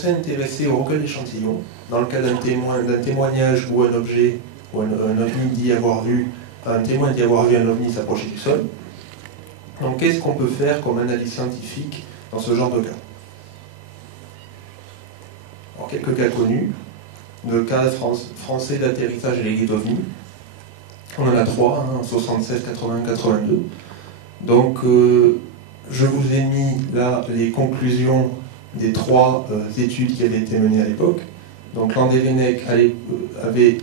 s'est intéressé au recueil d'échantillons. Dans le cas d'un témoignage où un objet, ou un ovni dit avoir vu, un témoin dit avoir vu un ovni s'approcher du sol. Donc qu'est-ce qu'on peut faire comme analyse scientifique dans ce genre de cas? Alors quelques cas connus. Le cas français d'atterrissage illégal d'OVNI. On en a 3, hein, 76, 80, 82. Donc je vous ai mis là les conclusions des 3 études qui avaient été menées à l'époque. Donc Landévennec avait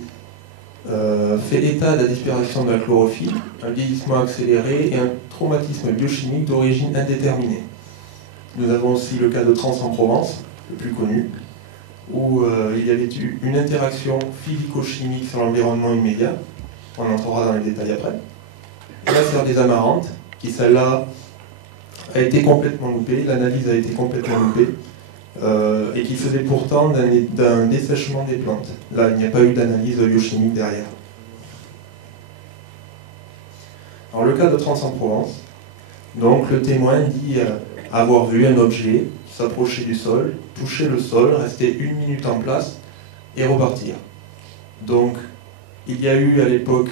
fait état de la disparition de la chlorophylle, un vieillissement accéléré et un traumatisme biochimique d'origine indéterminée. Nous avons aussi le cas de Trans en Provence, le plus connu, où il y avait eu une interaction physico-chimique sur l'environnement immédiat. On entrera dans les détails après. La serre des Amarantes, qui celle-là a été complètement loupée, l'analyse a été complètement loupée, et qui faisait pourtant d'un dessèchement des plantes. Là, il n'y a pas eu d'analyse biochimique derrière. Alors le cas de Trans en Provence, donc le témoin dit avoir vu un objet s'approcher du sol, toucher le sol, rester 1 minute en place et repartir. Donc il y a eu à l'époque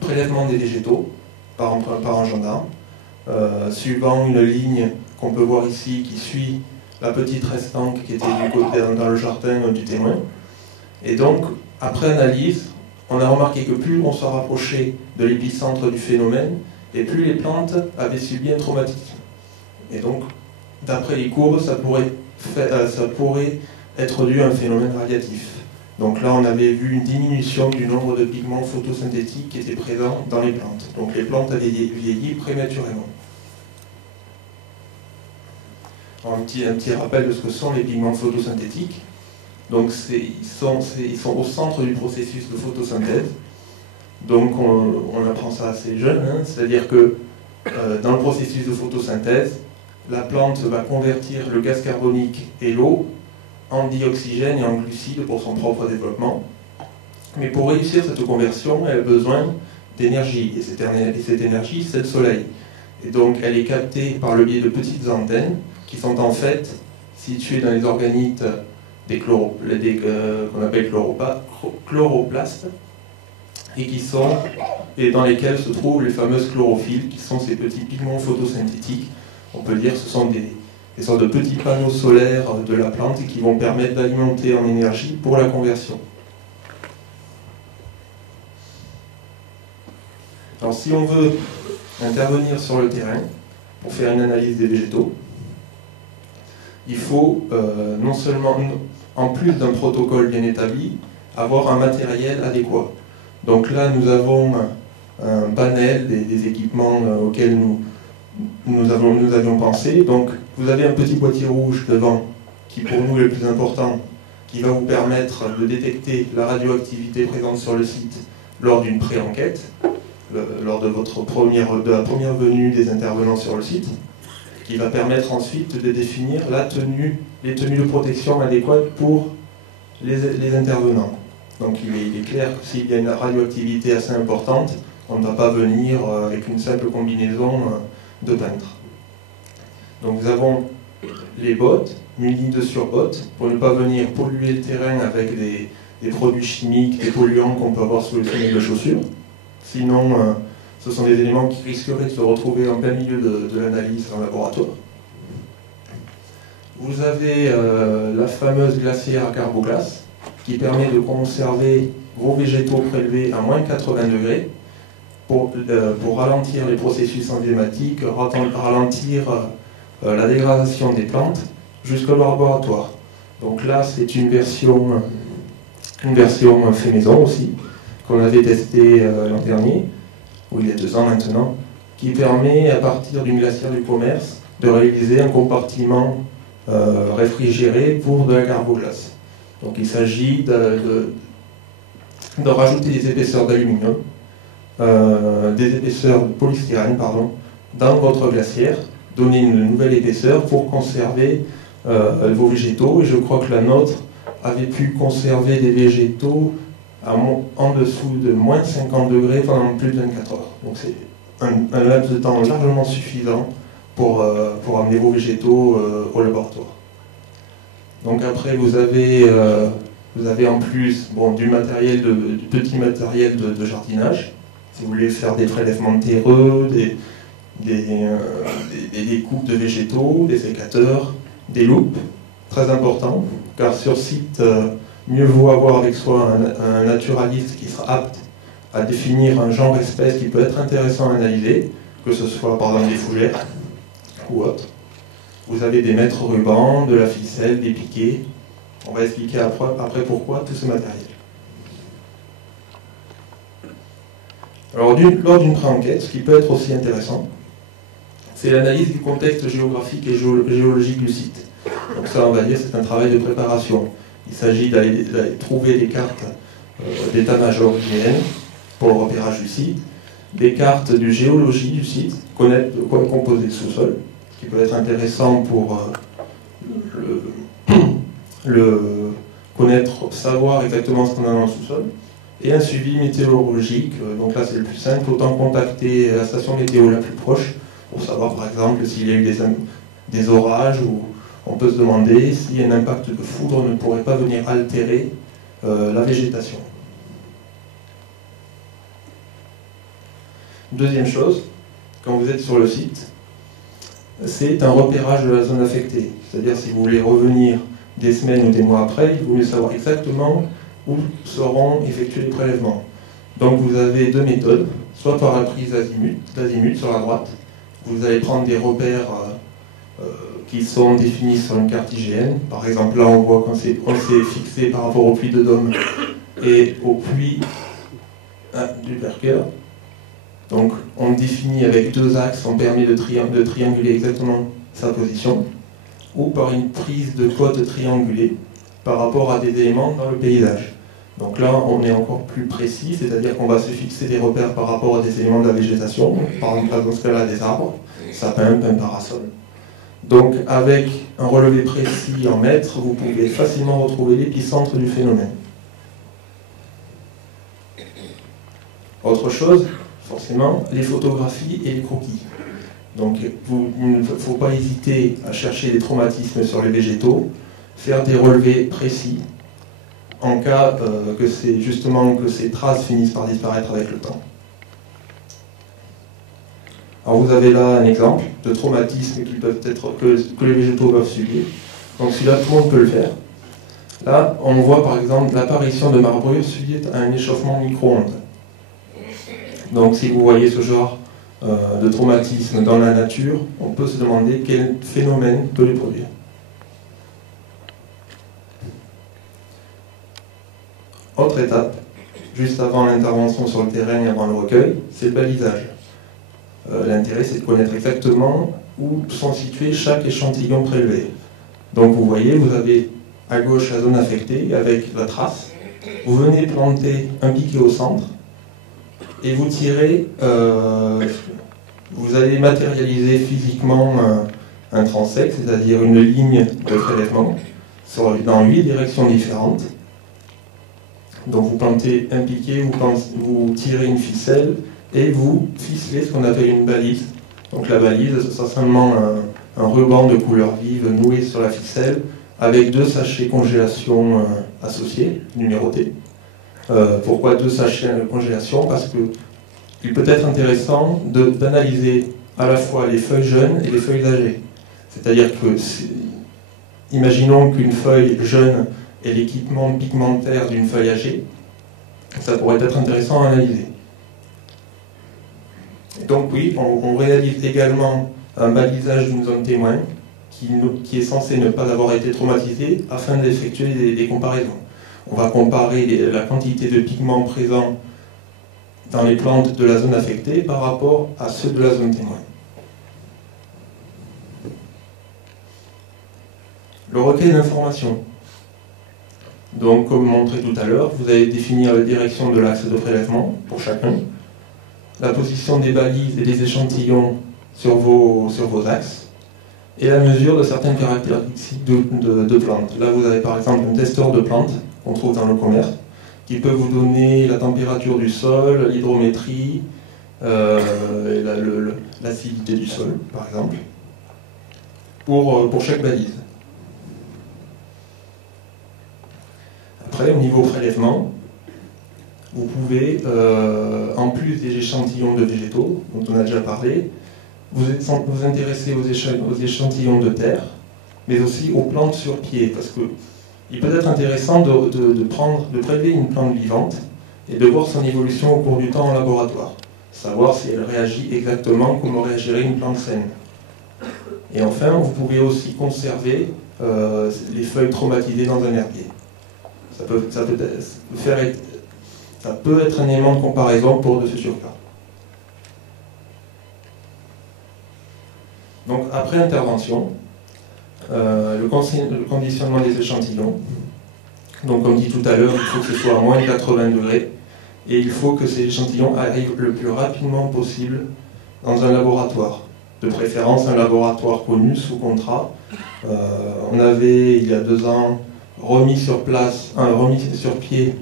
prélèvement des végétaux par un gendarme, suivant une ligne qu'on peut voir ici qui suit la petite restanque qui était du côté dans le jardin du témoin. Et donc, après analyse, on a remarqué que plus on se rapprochait de l'épicentre du phénomène, et plus les plantes avaient subi un traumatisme. Et donc, d'après les courbes, ça pourrait être dû à un phénomène radiatif. Donc là, on avait vu une diminution du nombre de pigments photosynthétiques qui étaient présents dans les plantes. Donc les plantes avaient vieilli prématurément. Un petit rappel de ce que sont les pigments photosynthétiques. Donc ils sont au centre du processus de photosynthèse. Donc on apprend ça assez jeune, hein, c'est-à-dire que dans le processus de photosynthèse, la plante va convertir le gaz carbonique et l'eau en dioxygène et en glucides pour son propre développement. Mais pour réussir cette conversion, elle a besoin d'énergie. Et cette énergie, c'est le soleil. Et donc elle est captée par le biais de petites antennes qui sont en fait situées dans les organites qu'on appelle chloroplastes et dans lesquels se trouvent les fameuses chlorophylles, qui sont ces petits pigments photosynthétiques. On peut dire que ce sont des sortes de petits panneaux solaires de la plante qui vont permettre d'alimenter en énergie pour la conversion. Alors si on veut intervenir sur le terrain pour faire une analyse des végétaux, il faut non seulement, en plus d'un protocole bien établi, avoir un matériel adéquat. Donc là, nous avons un panel des équipements auxquels nous avions pensé. Donc vous avez un petit boîtier rouge devant, qui pour nous est le plus important, qui va vous permettre de détecter la radioactivité présente sur le site lors d'une pré-enquête, lors de la première venue des intervenants sur le site, qui va permettre ensuite de définir les tenues de protection adéquates pour les intervenants. Donc il est clair que s'il y a une radioactivité assez importante, on ne va pas venir avec une simple combinaison de peintre. Donc nous avons les bottes, munies de surbottes, pour ne pas venir polluer le terrain avec des produits chimiques, des polluants qu'on peut avoir sous les semelles de chaussures. Sinon, ce sont des éléments qui risqueraient de se retrouver en plein milieu de l'analyse en laboratoire. Vous avez la fameuse glacière à carboglace, qui permet de conserver vos végétaux prélevés à moins 80 degrés pour ralentir les processus enzymatiques, ralentir la dégradation des plantes jusqu'au laboratoire. Donc là, c'est une version fait maison aussi, qu'on avait testée l'an dernier, ou il y a 2 ans maintenant, qui permet, à partir d'une glacière du commerce, de réaliser un compartiment réfrigéré pour de la carboglace. Donc il s'agit de rajouter des épaisseurs d'aluminium, des épaisseurs de polystyrène, dans votre glacière, donner une nouvelle épaisseur pour conserver vos végétaux. Et je crois que la nôtre avait pu conserver des végétaux en dessous de moins 50 degrés pendant plus de 24 heures. Donc c'est un laps de temps largement suffisant pour amener vos végétaux au laboratoire. Donc après, vous avez en plus du petit matériel de jardinage. Si vous voulez faire des prélèvements de terreux, des découpes de végétaux, des sécateurs, des loupes, très important, car sur site, mieux vaut avoir avec soi un naturaliste qui sera apte à définir un genre espèce qui peut être intéressant à analyser, que ce soit par exemple des fougères ou autres. Vous avez des mètres rubans, de la ficelle, des piquets. On va expliquer après pourquoi tout ce matériel. Alors, lors d'une pré-enquête, ce qui peut être aussi intéressant, c'est l'analyse du contexte géographique et géologique du site. Donc ça, on va dire, c'est un travail de préparation. Il s'agit d'aller trouver des cartes d'état-major IGN pour le repérage du site, des cartes de géologie du site, connaître de quoi est composé le sous-sol, ce qui peut être intéressant pour connaître, savoir exactement ce qu'on a dans le sous-sol, et un suivi météorologique. Donc là, c'est le plus simple, autant contacter la station météo la plus proche pour savoir, par exemple, s'il y a eu des orages, ou on peut se demander si un impact de foudre ne pourrait pas venir altérer la végétation. Deuxième chose, quand vous êtes sur le site, c'est un repérage de la zone affectée. C'est-à-dire, si vous voulez revenir des semaines ou des mois après, il vaut mieux savoir exactement où seront effectués les prélèvements. Donc vous avez deux méthodes, soit par la prise d'azimut sur la droite. Vous allez prendre des repères qui sont définis sur une carte IGN. Par exemple, là on voit qu'on s'est fixé par rapport aux pluies de Dôme et aux pluies du Berker. Donc on définit avec deux axes, on permet de trianguler exactement sa position, ou par une prise de côte triangulée par rapport à des éléments dans le paysage. Donc là, on est encore plus précis, c'est-à-dire qu'on va se fixer des repères par rapport à des éléments de la végétation, par exemple dans ce cas-là des arbres, sapins, pins, parasols. Donc avec un relevé précis en mètres, vous pouvez facilement retrouver l'épicentre du phénomène. Autre chose, forcément, les photographies et les croquis. Donc il ne faut pas hésiter à chercher des traumatismes sur les végétaux, faire des relevés précis, en cas que ces traces finissent par disparaître avec le temps. Alors vous avez là un exemple de traumatismes que les végétaux peuvent subir. Donc celui-là, tout le monde peut le faire. Là, on voit par exemple l'apparition de marbrures suite à un échauffement micro-ondes. Donc si vous voyez ce genre de traumatisme dans la nature, on peut se demander quel phénomène peut les produire. Autre étape, juste avant l'intervention sur le terrain et avant le recueil, c'est le balisage. L'intérêt, c'est de connaître exactement où sont situés chaque échantillon prélevé. Donc vous voyez, vous avez à gauche la zone affectée avec la trace. Vous venez planter un piquet au centre et vous tirez, vous allez matérialiser physiquement un transect, c'est-à-dire une ligne de prélèvement dans 8 directions différentes. Donc vous plantez un piquet, vous tirez une ficelle et vous ficelez ce qu'on appelle une balise. Donc la balise, c'est essentiellement un ruban de couleur vive noué sur la ficelle avec 2 sachets congélation associés, numérotés. Pourquoi 2 sachets de congélation? Parce qu'il peut être intéressant d'analyser à la fois les feuilles jeunes et les feuilles âgées. C'est-à-dire que, imaginons qu'une feuille jeune est l'équipement pigmentaire d'une feuille âgée, ça pourrait être intéressant à analyser. Et donc oui, on réalise également un balisage d'une zone témoin qui est censé ne pas avoir été traumatisée afin d'effectuer des comparaisons. On va comparer la quantité de pigments présents dans les plantes de la zone affectée par rapport à ceux de la zone témoin. Le recueil d'informations. Donc, comme montré tout à l'heure, vous allez définir la direction de l'axe de prélèvement pour chacun, la position des balises et des échantillons sur vos axes, et la mesure de certaines caractéristiques de plantes. Là, vous avez par exemple un testeur de plantes qu'on trouve dans le commerce, qui peut vous donner la température du sol, l'hydrométrie, l'acidité du sol, par exemple, pour chaque balise. Après, au niveau prélèvement, vous pouvez, en plus des échantillons de végétaux, dont on a déjà parlé, vous intéresser aux échantillons de terre, mais aussi aux plantes sur pied, parce qu'il peut être intéressant de prélever une plante vivante et de voir son évolution au cours du temps en laboratoire, savoir si elle réagit exactement comme réagirait une plante saine. Et enfin, vous pouvez aussi conserver les feuilles traumatisées dans un herbier. Ça peut être un élément de comparaison pour de futurs cas. Donc, après intervention, le conditionnement des échantillons. Donc, comme dit tout à l'heure, il faut que ce soit à moins de 80 degrés et il faut que ces échantillons arrivent le plus rapidement possible dans un laboratoire. De préférence, un laboratoire connu, sous contrat. On avait, il y a 2 ans, remis sur pied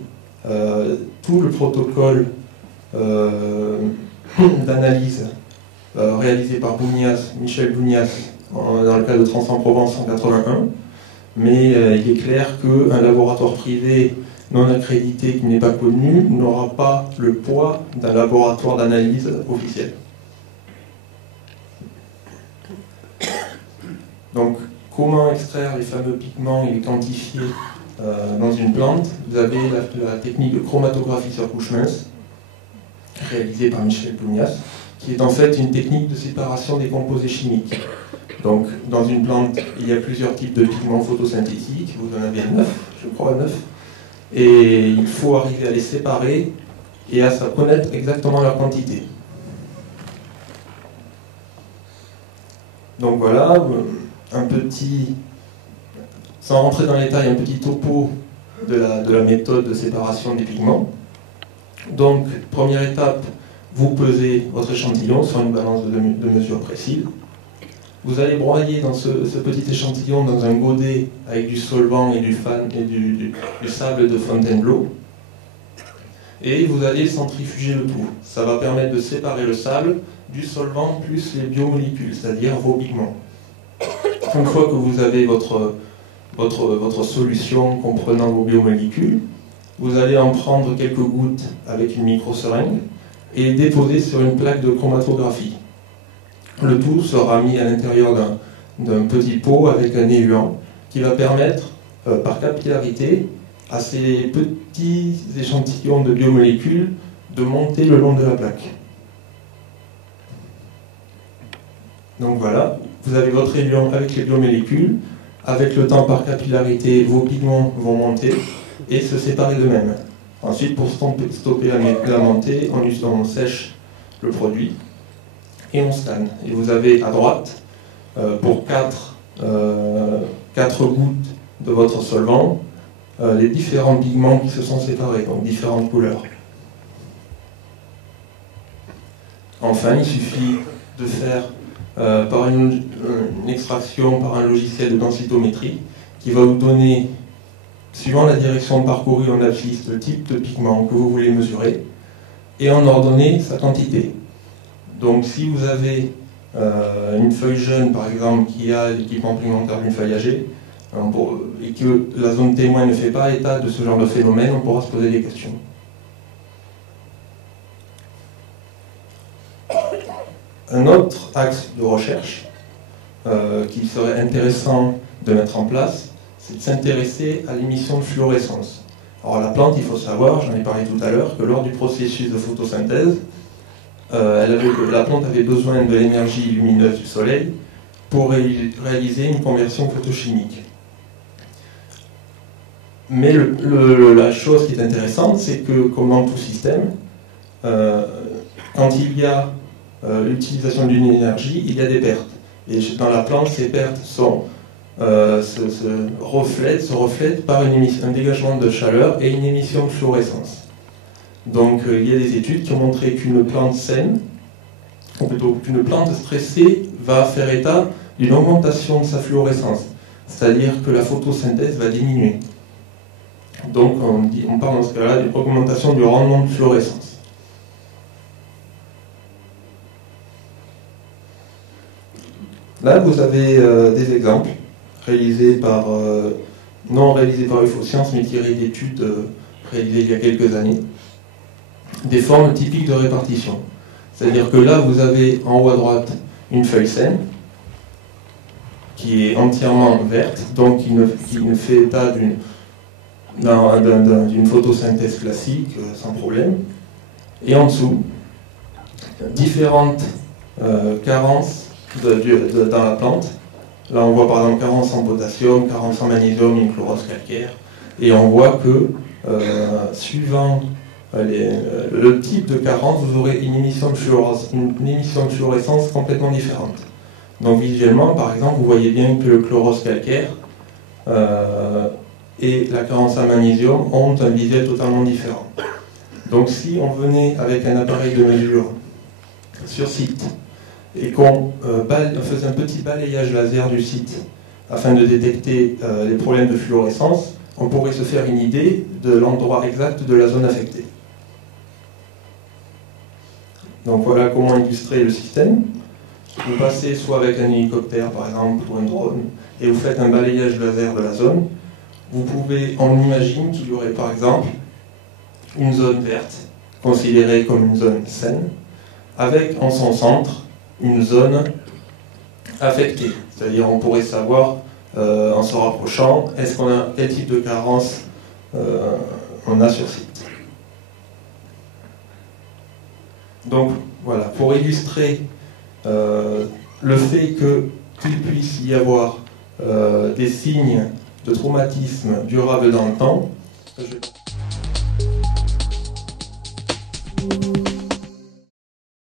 tout le protocole d'analyse réalisé par Michel Bougnas dans le cadre de Trans-en-Provence en 81, mais il est clair qu'un laboratoire privé non accrédité qui n'est pas connu n'aura pas le poids d'un laboratoire d'analyse officiel. Donc, comment extraire les fameux pigments et les quantifier dans une plante? Vous avez la technique de chromatographie sur couche mince, réalisée par Michel Bougnas, qui est en fait une technique de séparation des composés chimiques. Donc, dans une plante, il y a plusieurs types de pigments photosynthétiques, vous en avez 9, je crois 9, et il faut arriver à les séparer et à connaître exactement leur quantité. Donc voilà, sans rentrer dans les détails, un petit topo de la méthode de séparation des pigments. Donc, première étape, vous pesez votre échantillon sur une balance de mesure précise. Vous allez broyer dans ce petit échantillon dans un godet avec du solvant et du sable de Fontainebleau. Et vous allez centrifuger le tout. Ça va permettre de séparer le sable du solvant plus les biomolécules, c'est-à-dire vos pigments. Une fois que vous avez votre solution comprenant vos biomolécules, vous allez en prendre quelques gouttes avec une micro-seringue et déposer sur une plaque de chromatographie. Le tout sera mis à l'intérieur d'un petit pot avec un éluant qui va permettre, par capillarité, à ces petits échantillons de biomolécules de monter le long de la plaque. Donc voilà, vous avez votre éluant avec les biomolécules. Avec le temps, par capillarité, vos pigments vont monter et se séparer d'eux-mêmes. Ensuite, pour stopper la montée, on sèche le produit et on scanne. Et vous avez à droite, pour 4 gouttes de votre solvant, les différents pigments qui se sont séparés, donc différentes couleurs. Enfin, il suffit de faire par une extraction, par un logiciel de densitométrie, qui va vous donner, suivant la direction parcourue en abscisse, le type de pigment que vous voulez mesurer, et en ordonner sa quantité. Donc si vous avez une feuille jeune, par exemple, qui a l'équipement pigmentaire d'une feuille âgée, et que la zone témoin ne fait pas état de ce genre de phénomène, on pourra se poser des questions. Un autre axe de recherche qu'il serait intéressant de mettre en place, c'est de s'intéresser à l'émission de fluorescence. Alors la plante, il faut savoir, j'en ai parlé tout à l'heure, que lors du processus de photosynthèse, la plante avait besoin de l'énergie lumineuse du soleil pour réaliser une conversion photochimique. Mais la chose qui est intéressante, c'est que, comme dans tout système, quand il y a l'utilisation d'une énergie, il y a des pertes. Et dans la plante, ces pertes se reflètent par un dégagement de chaleur et une émission de fluorescence. Donc il y a des études qui ont montré qu'une plante saine, ou plutôt qu'une plante stressée, va faire état d'une augmentation de sa fluorescence. C'est-à-dire que la photosynthèse va diminuer. Donc on parle dans ce cas-là d'une augmentation du rendement de fluorescence. Là, vous avez des exemples réalisés par non réalisé par UFO-Sciences, mais tiré d'études réalisées il y a quelques années, des formes typiques de répartition. C'est-à-dire que là, vous avez en haut à droite une feuille saine, qui est entièrement verte, donc qui ne fait état d'une photosynthèse classique, sans problème. Et en dessous, différentes carences dans la plante. Là, on voit par exemple carence en potassium, carence en magnésium, une chlorose calcaire. Et on voit que, suivant le type de carence, vous aurez une émission de fluorescence complètement différente. Donc visuellement, par exemple, vous voyez bien que le chlorose calcaire et la carence en magnésium ont un visuel totalement différent. Donc si on venait avec un appareil de mesure sur site et qu'on faisait un petit balayage laser du site afin de détecter les problèmes de fluorescence, on pourrait se faire une idée de l'endroit exact de la zone affectée. Donc voilà comment illustrer le système. Vous passez soit avec un hélicoptère par exemple ou un drone et vous faites un balayage laser de la zone. On imagine qu'il y aurait par exemple une zone verte, considérée comme une zone saine, avec en son centre une zone affectée. C'est-à-dire on pourrait savoir, en se rapprochant, est-ce qu'on a quel type de carence on a sur site. Donc voilà, pour illustrer le fait qu'il puisse y avoir des signes de traumatisme durable dans le temps,